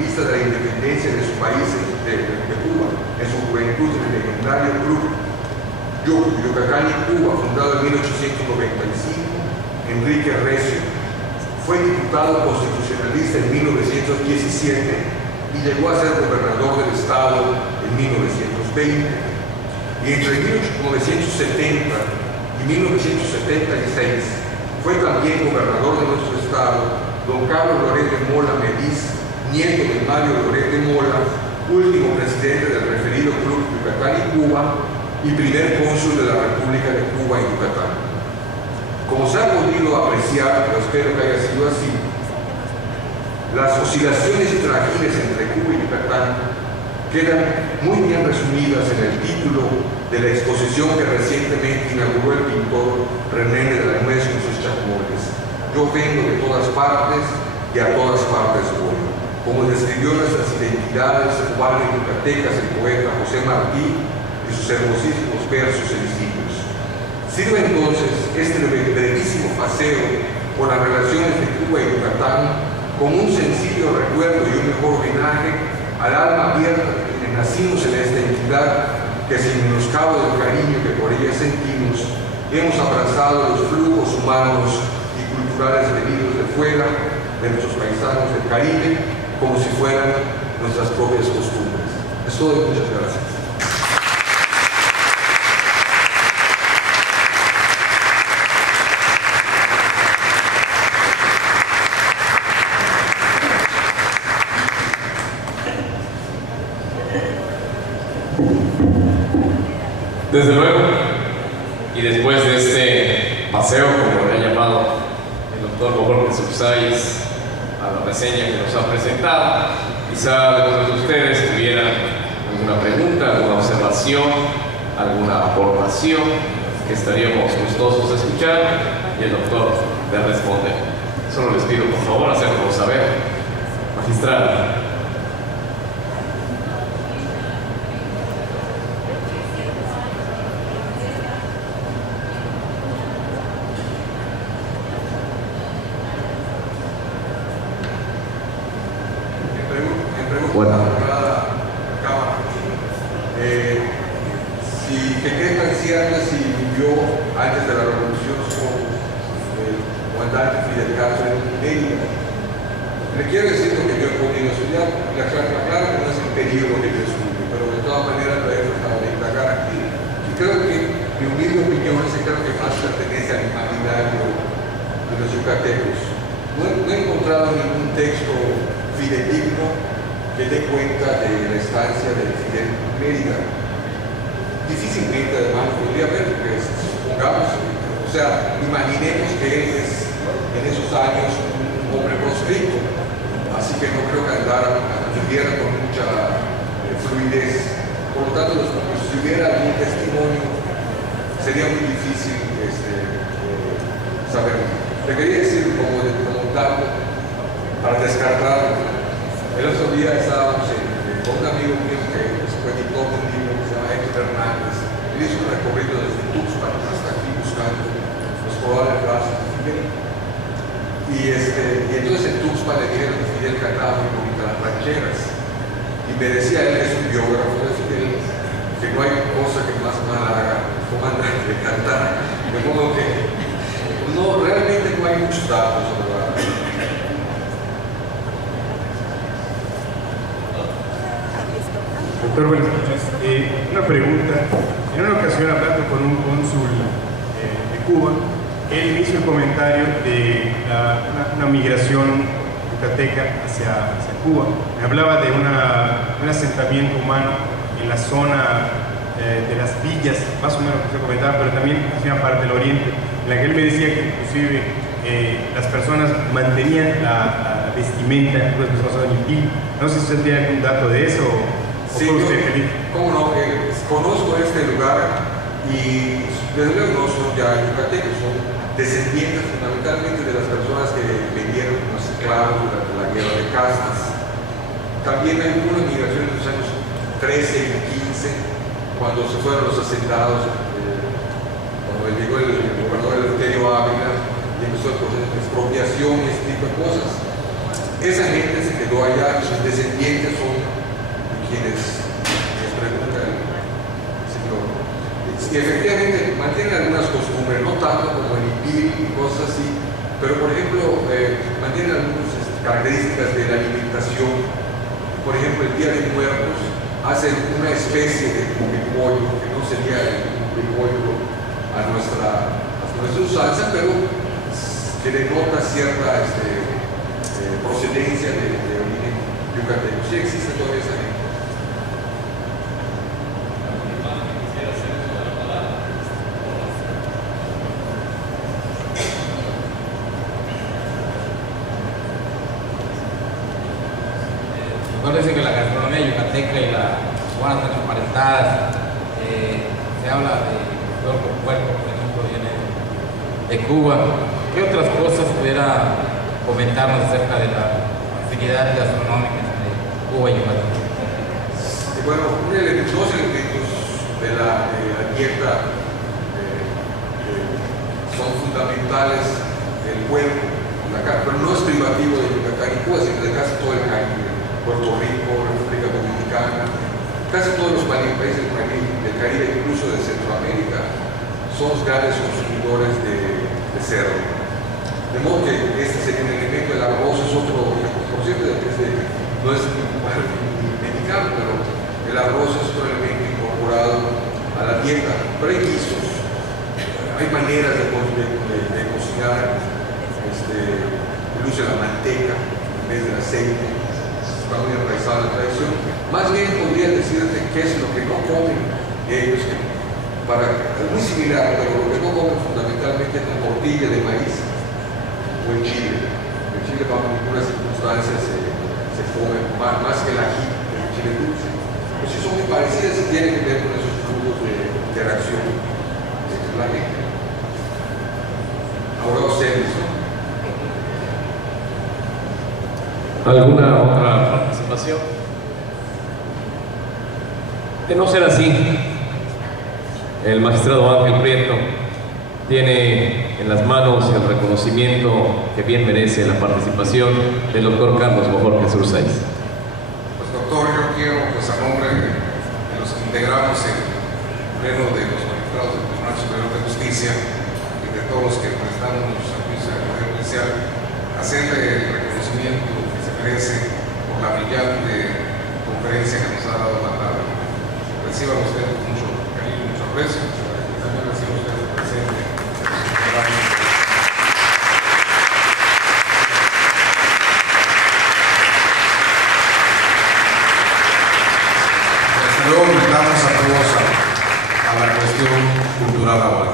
vista de la independencia de su país, de Cuba, en su juventud en el legendario club Yucatán y Cuba, fundado en 1895, Enrique Recio. Fue diputado constitucionalista en 1917 y llegó a ser gobernador del estado en 1920. Y entre 1970 y 1976 fue también gobernador de nuestro estado don Carlos Loret de Mola Mediz, nieto de Mario Loret de Mola, último presidente del referido Club Yucatán y Cuba y primer cónsul de la República de Cuba y Yucatán. Como se ha podido apreciar, pero espero que haya sido así, las oscilaciones y trajines entre Cuba y Yucatán quedan muy bien resumidas en el título de la exposición que recientemente inauguró el pintor René de la Nuez con sus chacmoles. Yo vengo de todas partes y a todas partes voy. Como describió nuestras identidades cubanas y yucatecas el poeta José Martí y sus hermosísimos versos sencillos. Sirve entonces este brevísimo paseo por las relaciones de Cuba y Yucatán como un sencillo recuerdo y un mejor homenaje al alma abierta de quienes nacimos en esta entidad que, sin menoscabo del cariño que por ella sentimos, hemos abrazado los flujos humanos y culturales venidos de fuera, de nuestros paisanos del Caribe, como si fueran nuestras propias costumbres. Es todo y muchas gracias. Desde luego, y después de este paseo, como le ha llamado el doctor Jorge Subsais a la reseña que nos ha presentado, quizá algunos de ustedes tuvieran alguna pregunta, alguna observación, alguna aportación que estaríamos gustosos de escuchar y el doctor de responder. Solo les pido por favor hacerlo saber. Magistrado. Si que cree tan cierta si vivió antes de la revolución el comandante Fidel Castro en Mérida. Le quiero decir lo que yo he podido estudiar, claro que no es el periodo que yo estudio, pero de todas maneras lo he tratado de indagar aquí. Y creo que mi humilde opinión es que creo que más pertenece al imaginario de los yucatecos. No he encontrado ningún texto fidedigno que dé cuenta de la estancia de Fidel en Mérida. Difícilmente además podría haber, porque supongamos, o sea, imaginemos que él es en esos años un hombre proscrito, así que no creo que anduviera con mucha fluidez. Por lo tanto, si hubiera algún testimonio, sería muy difícil saberlo. Te quería decir como dato, para descartarlo. El otro día estábamos con un amigo mío que fue editor de un libro que se llama Héctor Hernández. Él hizo un recorrido desde Tuxpan hasta aquí buscando los probables brazos de Fidel. Y entonces en Tuxpan le dijeron que Fidel cantaba muy bonito las rancheras. Y me decía él, es un biógrafo de Fidel, que no hay cosa que más mal haga comandante de cantar. De modo que no, realmente no hay muchos datos sobre la Doctor, buenas noches. Una pregunta. En una ocasión, hablando con un cónsul de Cuba, él me hizo el comentario de una migración yucateca hacia Cuba. Me hablaba de un asentamiento humano en la zona de las villas, más o menos que se comentaba, pero también hacia una parte del oriente, en la que él me decía que inclusive las personas mantenían la vestimenta, las personas usaban el pin. No sé si usted tiene algún dato de eso. Sí, cómo no, conozco este lugar y desde luego no son ya yucatecos, son descendientes fundamentalmente de las personas que vendieron como esclavos durante la guerra de castas. También hay una migración en los años 13 y 15, cuando se fueron los asentados, cuando llegó el gobernador Eleuterio Ávila y empezó el proceso de expropiación y este tipo de cosas. Esa gente se quedó quedó allá, sus descendientes son quienes les pregunta el señor. Y efectivamente mantienen algunas costumbres, no tanto como el IPIL y cosas así, pero por ejemplo mantienen algunas características de la alimentación. Por ejemplo, el Día de Muertos hacen una especie de pollo, que no sería el pollo a nuestra usanza, pero que denota cierta procedencia de origen yucateco. Sí existe todavía esa gente. Acuérdense que la gastronomía yucateca y las cubanas están emparentadas. Se habla de todo el puerco, por ejemplo, viene de Cuba. ¿Qué otras cosas pudiera comentarnos acerca de la afinidad gastronómica entre Cuba y Yucatán? Bueno, dos elementos de la dieta son fundamentales: el puerco, la carne, pero no es privativo de Yucatán y Cuba, sino de casi todo el Caribe. Puerto Rico, República Dominicana, casi todos los países del Caribe, incluso de Centroamérica, son grandes consumidores de cerdo. De modo que este sería un elemento. El arroz es otro, por cierto, no es mexicano, pero el arroz es otro elemento incorporado a la dieta. Pero hay guisos, hay maneras de cocinar, el uso de la manteca en vez del aceite. Está muy enraizada la tradición. Más bien podría decirte qué es lo que no comen ellos, es muy similar, pero lo que no comen fundamentalmente es la tortilla de maíz o el chile. El chile, bajo ninguna circunstancia, se come más que el ají, el chile dulce. Pues si son muy parecidas, y tienen que ver con esos flujos de interacción entre la gente. Ahora ustedes, ¿no? ¿Alguna otra participación? De no ser así, el magistrado Ángel Prieto tiene en las manos el reconocimiento que bien merece la participación del doctor Carlos Bojorquez Urzaiz. Pues doctor, yo quiero, pues a nombre de los que integramos el pleno de los magistrados del Tribunal Superior de Justicia y de todos los que prestamos nuestro servicio al Poder Judicial, hacerle el reconocimiento que se merece por la brillante conferencia que nos ha dado la tarde. Reciban ustedes mucho cariño, mucho aprecio, y también reciban ustedes el presente. Desde luego invitamos a todos a la cuestión cultural ahora.